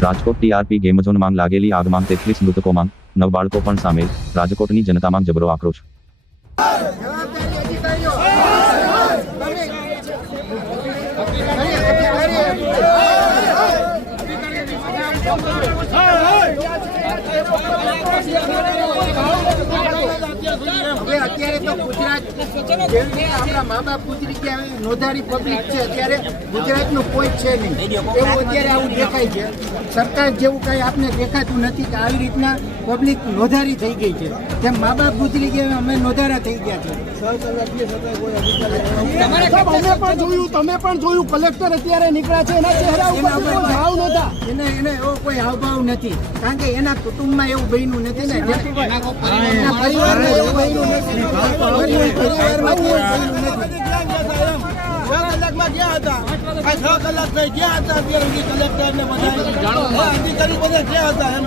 Rajkot TRP game માંગ લાગેલી આગમાં તેત્રીસ મૃતકોમાં નવ બાળકો પણ સામેલ રાજકોટની જનતામાં જબરો આક્રોશ હવે અત્યારે તો ગુજરાત આપણા મા બાપ ગુજરી ગયા નોંધારી પબ્લિક છે અત્યારે ગુજરાતનું કોઈ છે નહીં. એવું અત્યારે આવું દેખાય છે. સરકાર જેવું કાંઈ આપને દેખાતું નથી કે આવી રીતના પબ્લિક નોંધારી થઈ ગઈ છે. જેમ મા બાપ ગુજરી ગયા અમે નોંધારા થઈ ગયા છે. પણ જોયું તમે પણ જોયું કલેક્ટર અત્યારે નીકળ્યા છે એના ચહેરા ઉપર ભાવ નહોતા. એને એને એવો કોઈ હાવભાવ નથી. કારણ કે એના કુટુંબમાં એવું બન્યું નથી ને. પરિવારમાં એવું બન્યું નથી. પરિવારમાં ગયા હતા. નથી અધિકારી બધા ગયા હતા એમ